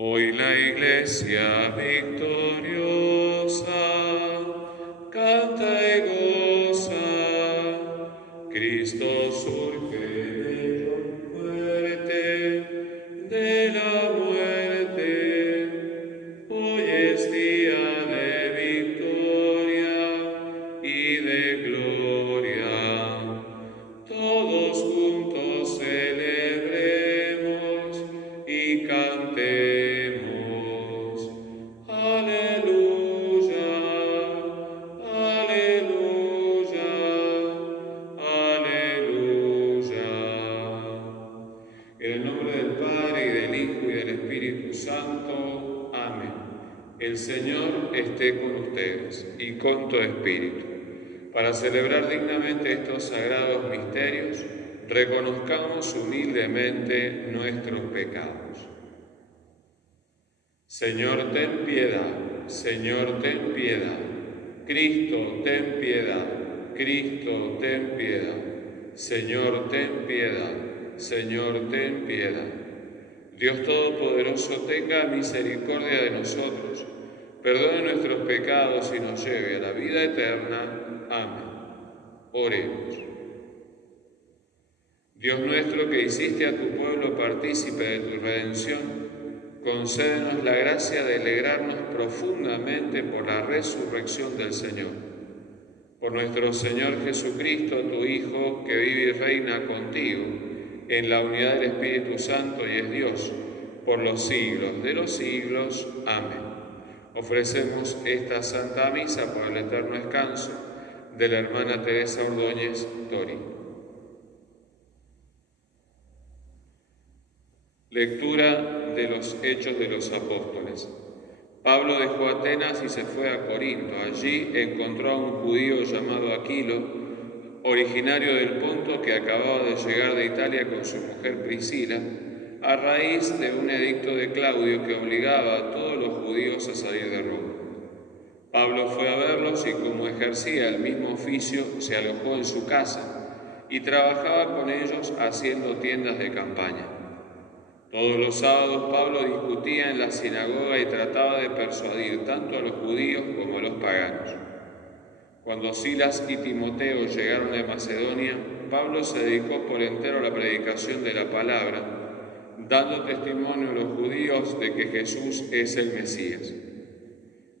Hoy la Iglesia victoriosa canta y goza, Cristo surge bello y fuerte de la muerte. Hoy es día de victoria y de gloria. Todos juntos celebremos y cantemos. Aleluya, aleluya, aleluya. En el nombre del Padre, y del Hijo, y del Espíritu Santo. Amén. El Señor esté con ustedes, y con tu espíritu. Para celebrar dignamente estos sagrados misterios, reconozcamos humildemente nuestros pecados. Señor, ten piedad. Señor, ten piedad. Cristo, ten piedad. Cristo, ten piedad. Señor, ten piedad. Señor, ten piedad. Dios Todopoderoso, tenga misericordia de nosotros, perdone nuestros pecados y nos lleve a la vida eterna. Amén. Oremos. Dios nuestro, que hiciste a tu pueblo partícipe de tu redención, concédenos la gracia de alegrarnos profundamente por la resurrección del Señor. Por nuestro Señor Jesucristo, tu Hijo, que vive y reina contigo, en la unidad del Espíritu Santo y es Dios, por los siglos de los siglos. Amén. Ofrecemos esta Santa Misa por el eterno descanso de la hermana Teresa Ordóñez Tori. Lectura de los Hechos de los Apóstoles. Pablo dejó Atenas y se fue a Corinto. Allí encontró a un judío llamado Aquilo, originario del Ponto, que acababa de llegar de Italia con su mujer Priscila, a raíz de un edicto de Claudio que obligaba a todos los judíos a salir de Roma. Pablo fue a verlos y, como ejercía el mismo oficio, se alojó en su casa y trabajaba con ellos haciendo tiendas de campaña. Todos los sábados Pablo discutía en la sinagoga y trataba de persuadir tanto a los judíos como a los paganos. Cuando Silas y Timoteo llegaron de Macedonia, Pablo se dedicó por entero a la predicación de la palabra, dando testimonio a los judíos de que Jesús es el Mesías.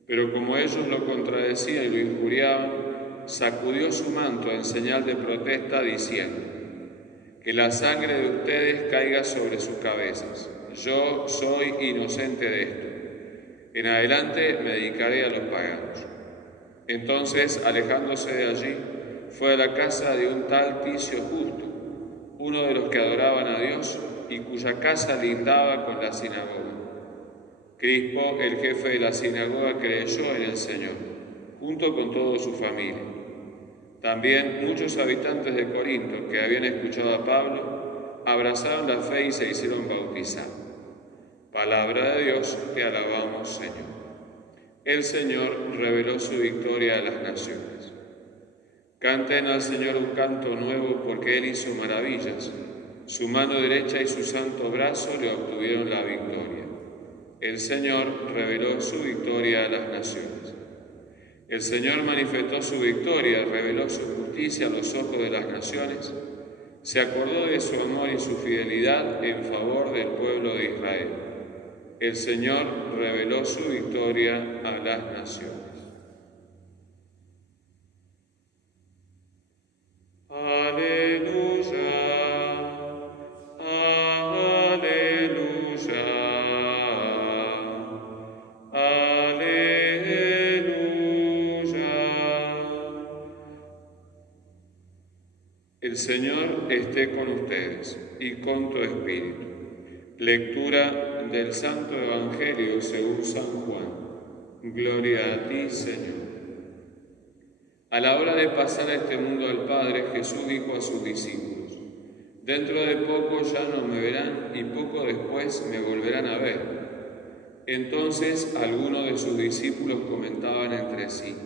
Pero como ellos lo contradecían y lo injuriaban, sacudió su manto en señal de protesta, diciendo: que la sangre de ustedes caiga sobre sus cabezas. Yo soy inocente de esto. En adelante me dedicaré a los paganos. Entonces, alejándose de allí, fue a la casa de un tal Ticio Justo, uno de los que adoraban a Dios y cuya casa lindaba con la sinagoga. Crispo, el jefe de la sinagoga, creyó en el Señor, junto con toda su familia. También muchos habitantes de Corinto, que habían escuchado a Pablo, abrazaron la fe y se hicieron bautizar. Palabra de Dios, te alabamos, Señor. El Señor reveló su victoria a las naciones. Canten al Señor un canto nuevo, porque Él hizo maravillas. Su mano derecha y su santo brazo le obtuvieron la victoria. El Señor reveló su victoria a las naciones. El Señor manifestó su victoria, reveló su justicia a los ojos de las naciones, se acordó de su amor y su fidelidad en favor del pueblo de Israel. El Señor reveló su victoria a las naciones. Aleluya, aleluya, aleluya. El Señor esté con ustedes y con tu espíritu. Lectura del Santo Evangelio según San Juan. Gloria a ti, Señor. A la hora de pasar a este mundo al Padre, Jesús dijo a sus discípulos: dentro de poco ya no me verán y poco después me volverán a ver. Entonces algunos de sus discípulos comentaban entre sí: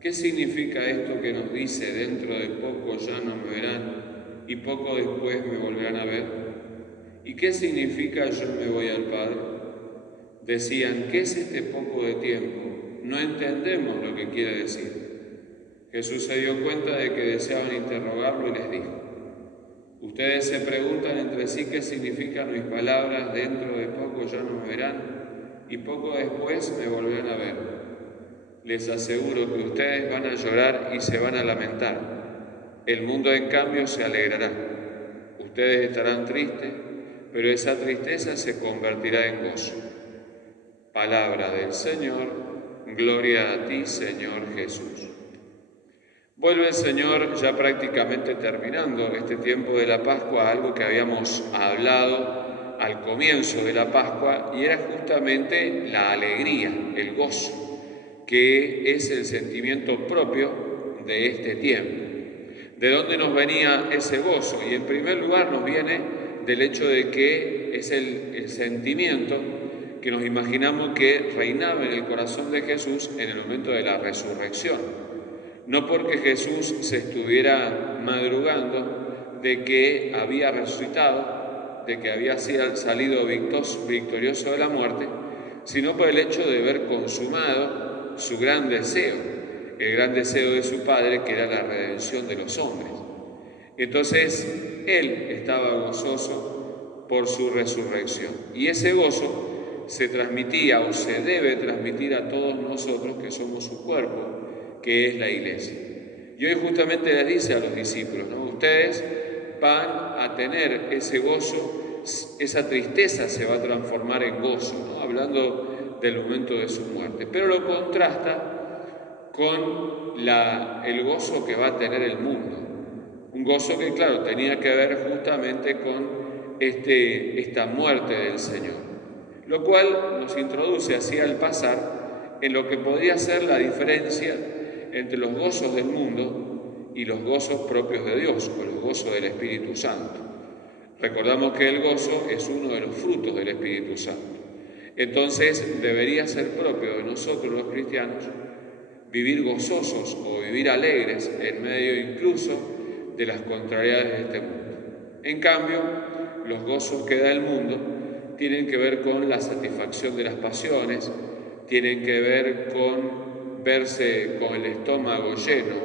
¿qué significa esto que nos dice, dentro de poco ya no me verán y poco después me volverán a ver? ¿Y qué significa yo me voy al Padre? Decían, ¿qué es este poco de tiempo? No entendemos lo que quiere decir. Jesús se dio cuenta de que deseaban interrogarlo y les dijo, ustedes se preguntan entre sí qué significan mis palabras, dentro de poco ya no me verán y poco después me volverán a ver. Les aseguro que ustedes van a llorar y se van a lamentar. El mundo en cambio se alegrará. Ustedes estarán tristes, pero esa tristeza se convertirá en gozo. Palabra del Señor, gloria a ti, Señor Jesús. Vuelve el Señor, ya prácticamente terminando este tiempo de la Pascua, a algo que habíamos hablado al comienzo de la Pascua, y era justamente la alegría, el gozo, que es el sentimiento propio de este tiempo. ¿De dónde nos venía ese gozo? Y en primer lugar nos viene del hecho de que es el sentimiento que nos imaginamos que reinaba en el corazón de Jesús en el momento de la resurrección. No porque Jesús se estuviera madrugando de que había resucitado, de que había salido victorioso de la muerte, sino por el hecho de haber consumado su gran deseo, el gran deseo de su Padre, que era la redención de los hombres. Entonces, Él estaba gozoso por su resurrección. Y ese gozo se transmitía o se debe transmitir a todos nosotros que somos su cuerpo, que es la Iglesia. Y hoy justamente les dice a los discípulos, ¿no? Ustedes van a tener ese gozo, esa tristeza se va a transformar en gozo, ¿no? Hablando del momento de su muerte. Pero lo contrasta con el gozo que va a tener el mundo. Un gozo que, claro, tenía que ver justamente con esta muerte del Señor. Lo cual nos introduce así al pasar en lo que podría ser la diferencia entre los gozos del mundo y los gozos propios de Dios, o los gozos del Espíritu Santo. Recordamos que el gozo es uno de los frutos del Espíritu Santo. Entonces debería ser propio de nosotros los cristianos vivir gozosos o vivir alegres en medio incluso de las contrariedades de este mundo. En cambio, los gozos que da el mundo tienen que ver con la satisfacción de las pasiones, tienen que ver con verse con el estómago lleno,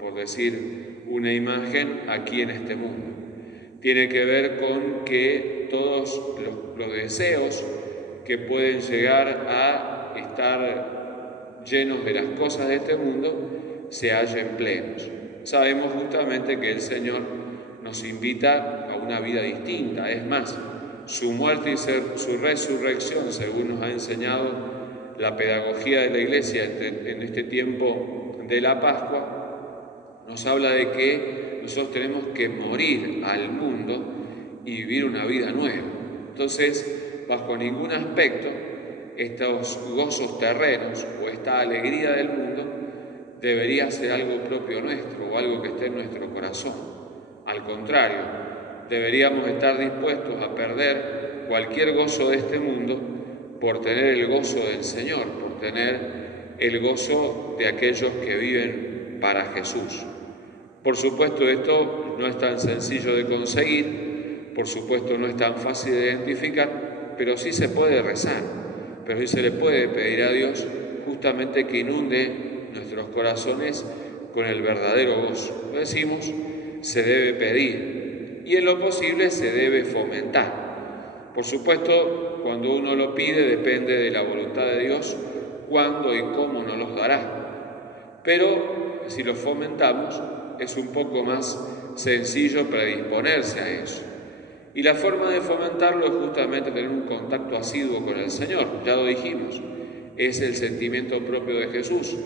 por decir una imagen, aquí en este mundo. Tiene que ver con que todos los deseos que pueden llegar a estar llenos de las cosas de este mundo se hallen plenos. Sabemos justamente que el Señor nos invita a una vida distinta, es más, su muerte y su resurrección, según nos ha enseñado la pedagogía de la Iglesia en este tiempo de la Pascua, nos habla de que nosotros tenemos que morir al mundo y vivir una vida nueva. Entonces, bajo ningún aspecto, estos gozos terrenos o esta alegría del mundo debería ser algo propio nuestro o algo que esté en nuestro corazón. Al contrario, deberíamos estar dispuestos a perder cualquier gozo de este mundo por tener el gozo del Señor, por tener el gozo de aquellos que viven para Jesús. Por supuesto, esto no es tan sencillo de conseguir, por supuesto no es tan fácil de identificar, pero sí se puede rezar, pero sí se le puede pedir a Dios justamente que inunde nuestros corazones con el verdadero gozo. Lo decimos, se debe pedir y en lo posible se debe fomentar. Por supuesto, cuando uno lo pide depende de la voluntad de Dios, cuándo y cómo nos los dará. Pero si lo fomentamos, es un poco más sencillo predisponerse a eso. Y la forma de fomentarlo es justamente tener un contacto asiduo con el Señor, ya lo dijimos, es el sentimiento propio de Jesús.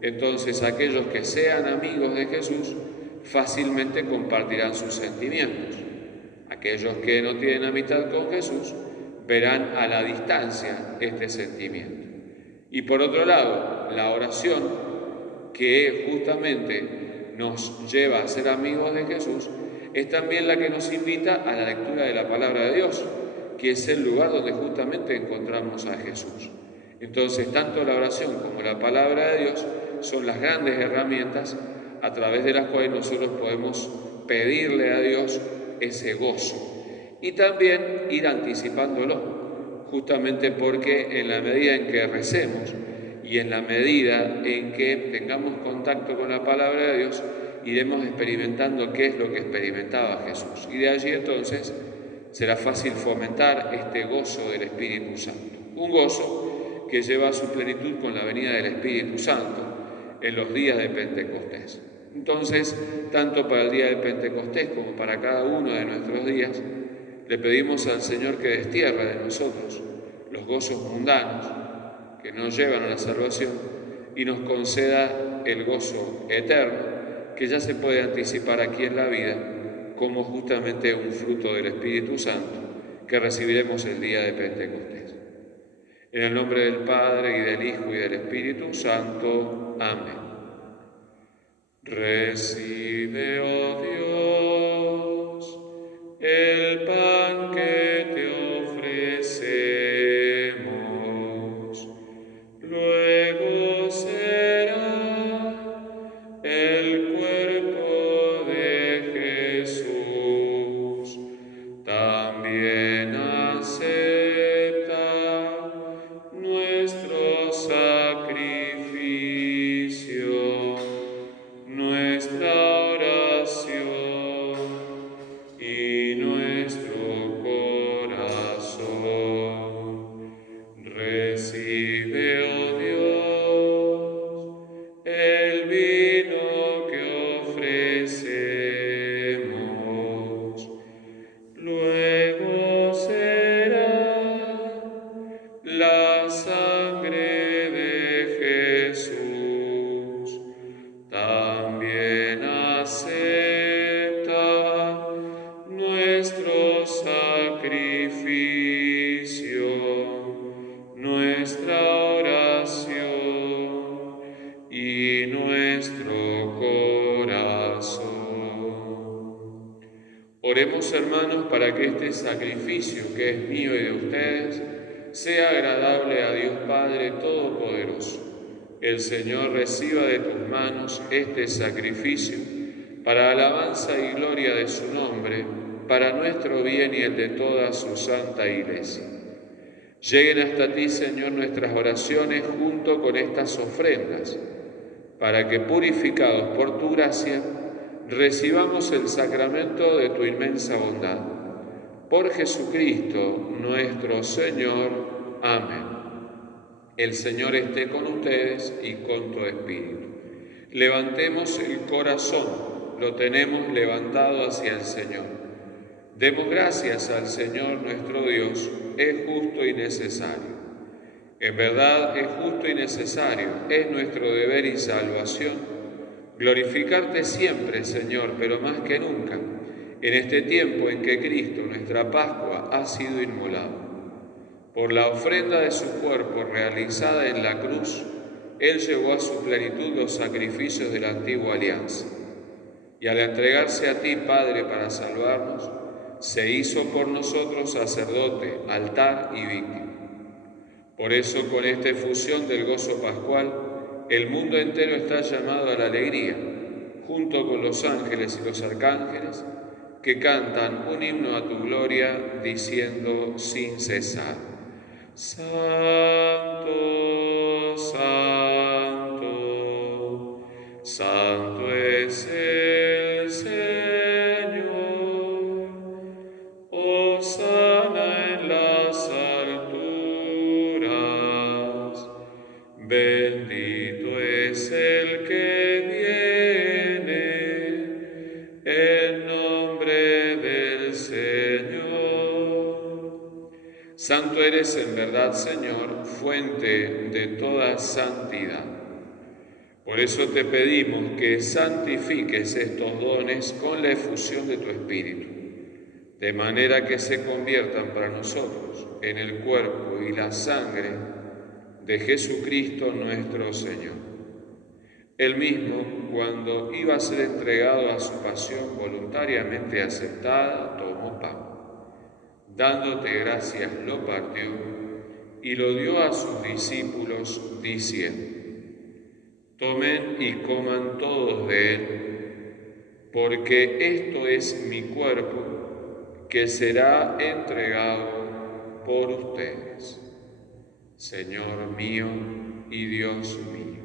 Entonces aquellos que sean amigos de Jesús fácilmente compartirán sus sentimientos. Aquellos que no tienen amistad con Jesús verán a la distancia este sentimiento. Y por otro lado, la oración, que justamente nos lleva a ser amigos de Jesús, es también la que nos invita a la lectura de la palabra de Dios, que es el lugar donde justamente encontramos a Jesús. Entonces, tanto la oración como la palabra de Dios son las grandes herramientas a través de las cuales nosotros podemos pedirle a Dios ese gozo y también ir anticipándolo, justamente porque en la medida en que recemos y en la medida en que tengamos contacto con la palabra de Dios, iremos experimentando qué es lo que experimentaba Jesús. Y de allí entonces será fácil fomentar este gozo del Espíritu Santo. Un gozo que lleva a su plenitud con la venida del Espíritu Santo en los días de Pentecostés. Entonces, tanto para el día de Pentecostés como para cada uno de nuestros días, le pedimos al Señor que destierre de nosotros los gozos mundanos que nos llevan a la salvación y nos conceda el gozo eterno que ya se puede anticipar aquí en la vida como justamente un fruto del Espíritu Santo que recibiremos el día de Pentecostés. En el nombre del Padre, y del Hijo, y del Espíritu Santo. Amén. Recibe, oh Dios, el pan que te ofrecemos, luego será el cuerpo de Jesús. También acepta nuestro sacrificio, nuestra oración y nuestro corazón. Recibe, oh Dios, el vino que ofrecemos, luego será la sangre de Jesús. También acepta nuestro sacrificio, nuestra oración y nuestro corazón. Oremos, hermanos, para que este sacrificio que es mío y de ustedes sea agradable a Dios Padre Todopoderoso. El Señor reciba de tus manos este sacrificio para alabanza y gloria de su nombre, para nuestro bien y el de toda su santa Iglesia. Lleguen hasta ti, Señor, nuestras oraciones junto con estas ofrendas, para que, purificados por tu gracia, recibamos el sacramento de tu inmensa bondad. Por Jesucristo nuestro Señor. Amén. El Señor esté con ustedes y con tu espíritu. Levantemos el corazón, lo tenemos levantado hacia el Señor. Demos gracias al Señor nuestro Dios, es justo y necesario. En verdad es justo y necesario, es nuestro deber y salvación glorificarte siempre, Señor, pero más que nunca, en este tiempo en que Cristo, nuestra Pascua, ha sido inmolado. Por la ofrenda de su cuerpo realizada en la cruz, Él llevó a su plenitud los sacrificios de la antigua alianza. Y al entregarse a ti, Padre, para salvarnos, se hizo por nosotros sacerdote, altar y víctima. Por eso, con esta efusión del gozo pascual, el mundo entero está llamado a la alegría, junto con los ángeles y los arcángeles, que cantan un himno a tu gloria, diciendo sin cesar: Santo, santo, santo es el Señor, hosana en las alturas, bendito es el que viene en nombre del Señor. Santo eres en verdad, Señor, fuente de toda santidad. Por eso te pedimos que santifiques estos dones con la efusión de tu Espíritu, de manera que se conviertan para nosotros en el cuerpo y la sangre de Jesucristo nuestro Señor. Él mismo, cuando iba a ser entregado a su pasión voluntariamente aceptada, tomó pan. Dándote gracias, lo partió y lo dio a sus discípulos, diciendo: Tomen y coman todos de él, porque esto es mi cuerpo, que será entregado por ustedes. Señor mío y Dios mío.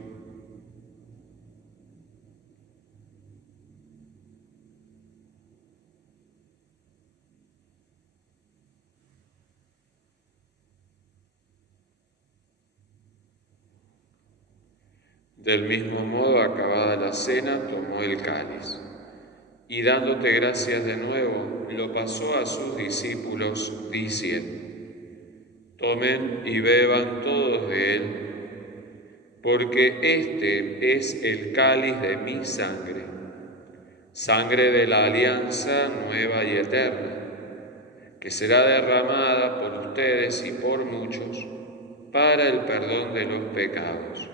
Del mismo modo, acabada la cena, tomó el cáliz y dándote gracias de nuevo, lo pasó a sus discípulos, diciendo: tomen y beban todos de él, porque este es el cáliz de mi sangre, sangre de la alianza nueva y eterna, que será derramada por ustedes y por muchos para el perdón de los pecados.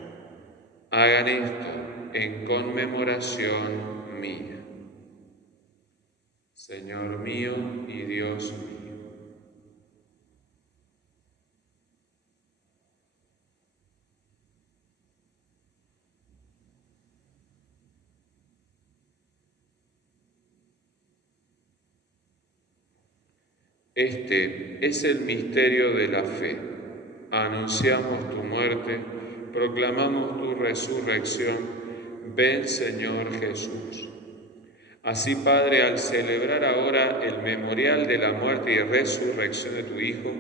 Hagan esto en conmemoración mía. Señor mío y Dios mío. Este es el misterio de la fe. Anunciamos tu muerte, proclamamos tu resurrección. Ven, Señor Jesús. Así, Padre, al celebrar ahora el memorial de la muerte y resurrección de tu Hijo,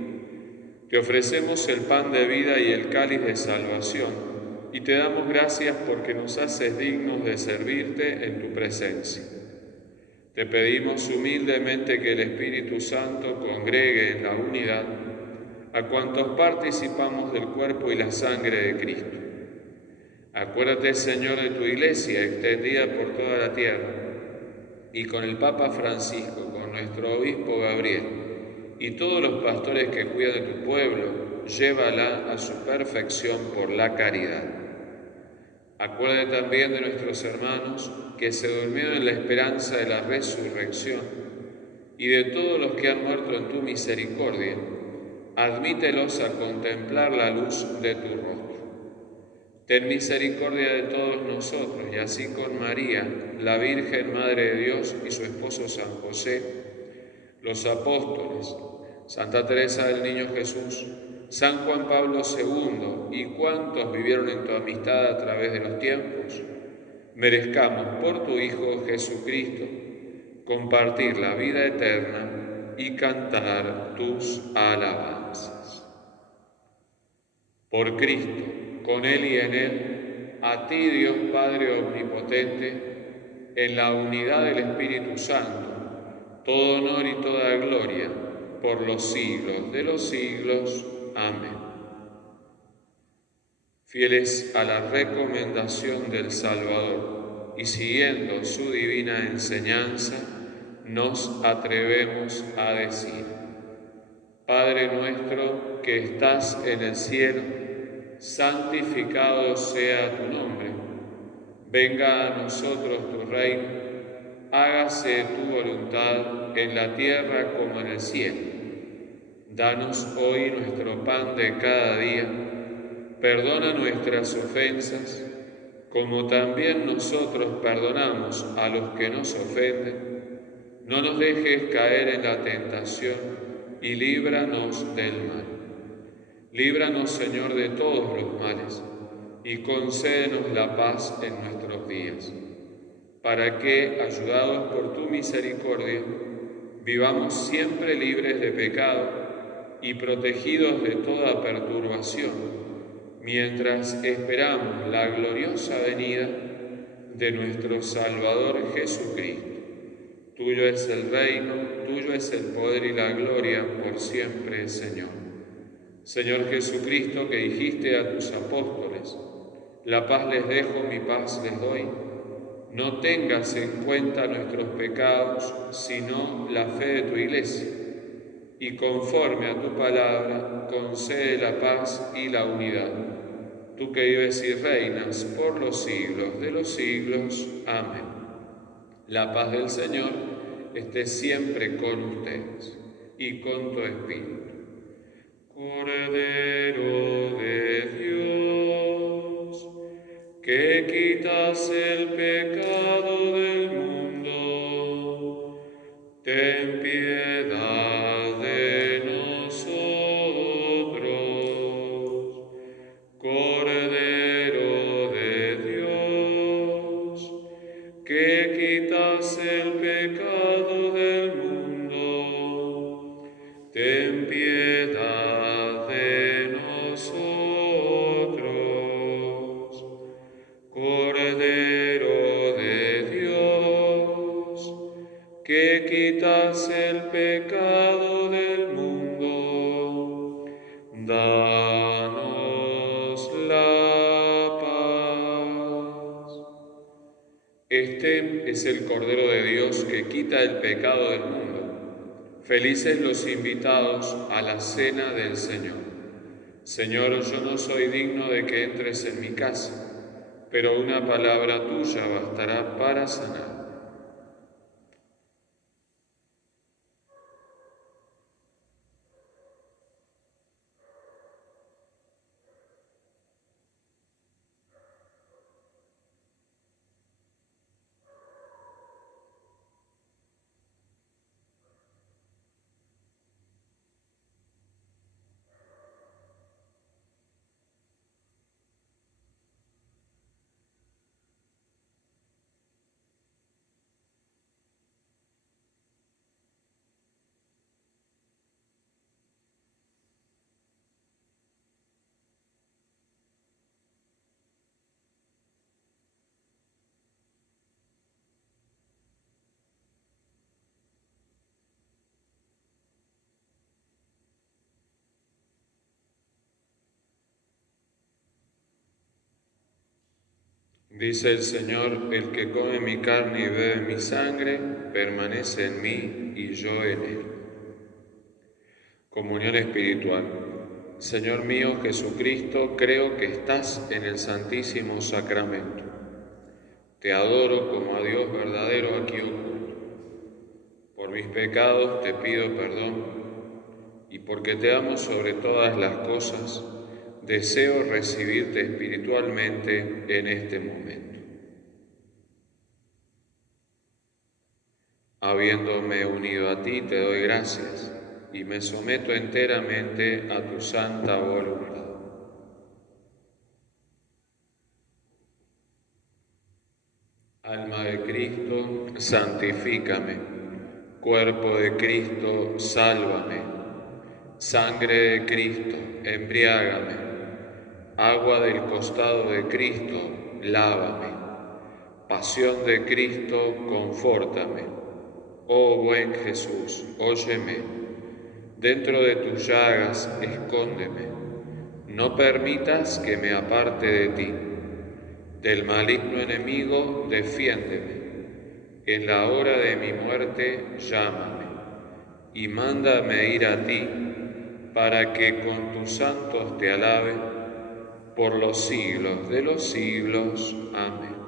te ofrecemos el pan de vida y el cáliz de salvación, y te damos gracias porque nos haces dignos de servirte en tu presencia. Te pedimos humildemente que el Espíritu Santo congregue en la unidad a cuantos participamos del cuerpo y la sangre de Cristo. Acuérdate, Señor, de tu Iglesia extendida por toda la tierra, y con el Papa Francisco, con nuestro Obispo Gabriel, y todos los pastores que cuidan de tu pueblo, llévala a su perfección por la caridad. Acuérdate también de nuestros hermanos que se durmieron en la esperanza de la resurrección, y de todos los que han muerto en tu misericordia, admítelos a contemplar la luz de tu rostro. Ten misericordia de todos nosotros, y así con María, la Virgen Madre de Dios, y su esposo San José, los apóstoles, Santa Teresa del Niño Jesús, San Juan Pablo II y cuantos vivieron en tu amistad a través de los tiempos, merezcamos por tu Hijo Jesucristo compartir la vida eterna y cantar tus alabanzas. Por Cristo, con Él y en Él, a ti, Dios Padre Omnipotente, en la unidad del Espíritu Santo, todo honor y toda gloria, por los siglos de los siglos. Amén. Fieles a la recomendación del Salvador y siguiendo su divina enseñanza, nos atrevemos a decir: Padre nuestro que estás en el cielo, santificado sea tu nombre. Venga a nosotros tu reino, hágase tu voluntad en la tierra como en el cielo. Danos hoy nuestro pan de cada día, perdona nuestras ofensas, como también nosotros perdonamos a los que nos ofenden. No nos dejes caer en la tentación y líbranos del mal. Líbranos, Señor, de todos los males, y concédenos la paz en nuestros días, para que, ayudados por tu misericordia, vivamos siempre libres de pecado y protegidos de toda perturbación, mientras esperamos la gloriosa venida de nuestro Salvador Jesucristo. Tuyo es el reino, tuyo es el poder y la gloria por siempre, Señor. Señor Jesucristo, que dijiste a tus apóstoles: la paz les dejo, mi paz les doy. No tengas en cuenta nuestros pecados, sino la fe de tu Iglesia. Y conforme a tu palabra, concede la paz y la unidad. Tú que vives y reinas por los siglos de los siglos. Amén. La paz del Señor esté siempre con ustedes y con tu espíritu. Cordero de Dios, que quitas el pecado del mundo, ten piedad de nosotros. Danos la paz. Este es el Cordero de Dios que quita el pecado del mundo. Felices los invitados a la cena del Señor. Señor, yo no soy digno de que entres en mi casa, pero una palabra tuya bastará para sanar. Dice el Señor, el que come mi carne y bebe mi sangre, permanece en mí y yo en él. Comunión espiritual. Señor mío Jesucristo, creo que estás en el Santísimo Sacramento. Te adoro como a Dios verdadero aquí oculto. Por mis pecados te pido perdón y porque te amo sobre todas las cosas, deseo recibirte espiritualmente en este momento. Habiéndome unido a ti, te doy gracias y me someto enteramente a tu santa voluntad. Alma de Cristo, santifícame. Cuerpo de Cristo, sálvame. Sangre de Cristo, embriágame. Agua del costado de Cristo, lávame. Pasión de Cristo, confórtame. Oh buen Jesús, óyeme. Dentro de tus llagas, escóndeme. No permitas que me aparte de ti. Del maligno enemigo, defiéndeme. En la hora de mi muerte, llámame. Y mándame ir a ti, para que con tus santos te alabe, por los siglos de los siglos. Amén.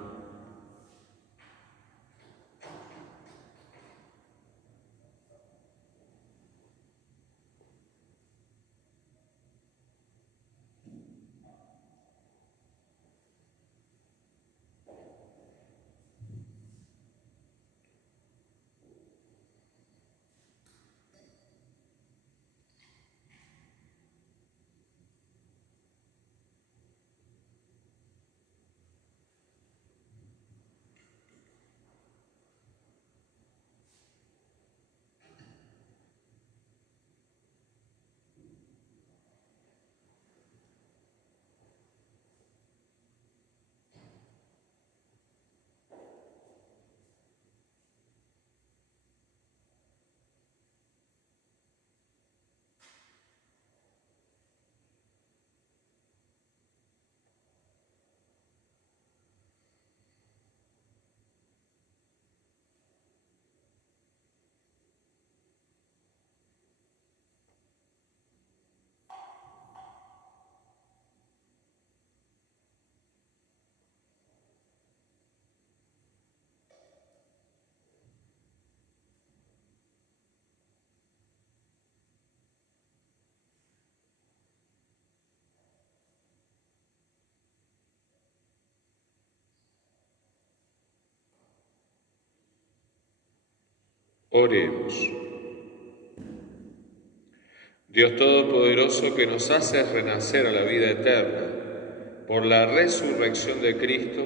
Oremos. Dios Todopoderoso, que nos hace renacer a la vida eterna por la resurrección de Cristo,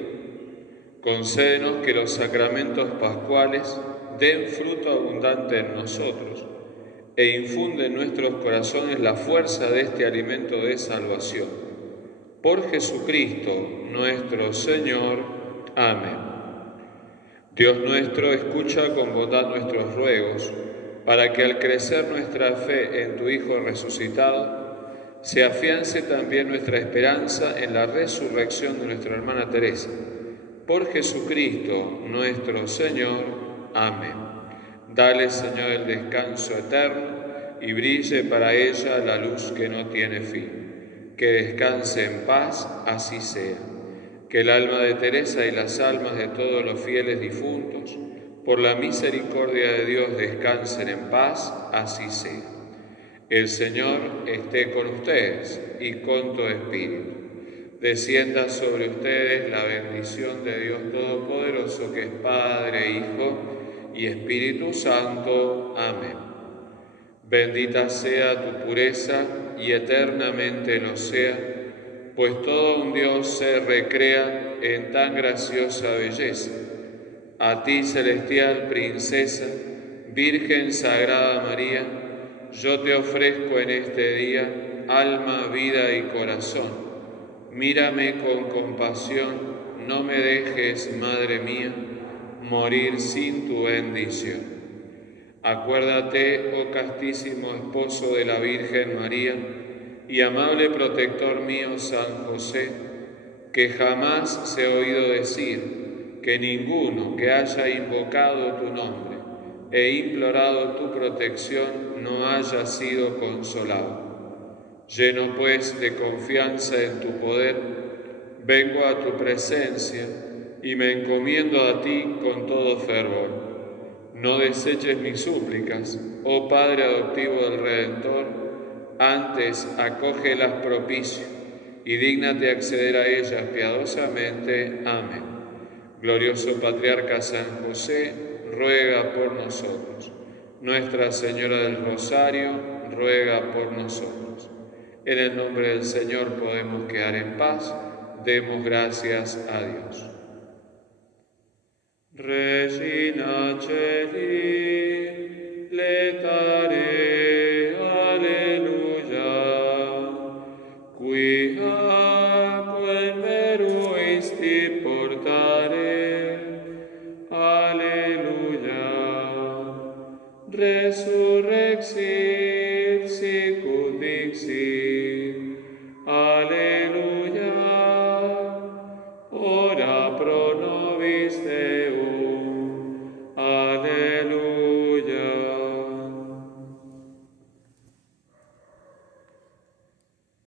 concédenos que los sacramentos pascuales den fruto abundante en nosotros e infunde en nuestros corazones la fuerza de este alimento de salvación. Por Jesucristo nuestro Señor. Amén. Dios nuestro, escucha con bondad nuestros ruegos, para que al crecer nuestra fe en tu Hijo resucitado, se afiance también nuestra esperanza en la resurrección de nuestra hermana Teresa. Por Jesucristo nuestro Señor. Amén. Dale, Señor, el descanso eterno y brille para ella la luz que no tiene fin. Que descanse en paz, así sea. Que el alma de Teresa y las almas de todos los fieles difuntos, por la misericordia de Dios, descansen en paz, así sea. El Señor esté con ustedes y con tu espíritu. Descienda sobre ustedes la bendición de Dios Todopoderoso, que es Padre, Hijo y Espíritu Santo. Amén. Bendita sea tu pureza y eternamente lo sea, pues todo un Dios se recrea en tan graciosa belleza. A ti, celestial princesa, Virgen Sagrada María, yo te ofrezco en este día alma, vida y corazón. Mírame con compasión, no me dejes, Madre mía, morir sin tu bendición. Acuérdate, oh castísimo esposo de la Virgen María, y amable protector mío San José, que jamás se ha oído decir que ninguno que haya invocado tu nombre e implorado tu protección no haya sido consolado. Lleno pues de confianza en tu poder, vengo a tu presencia y me encomiendo a ti con todo fervor. No deseches mis súplicas, oh Padre adoptivo del Redentor, antes acógelas propicio y dígnate acceder a ellas piadosamente. Amén. Glorioso Patriarca San José, ruega por nosotros. Nuestra Señora del Rosario, ruega por nosotros. En el nombre del Señor podemos quedar en paz. Demos gracias a Dios. Regina Celi, letare, alleluia, qui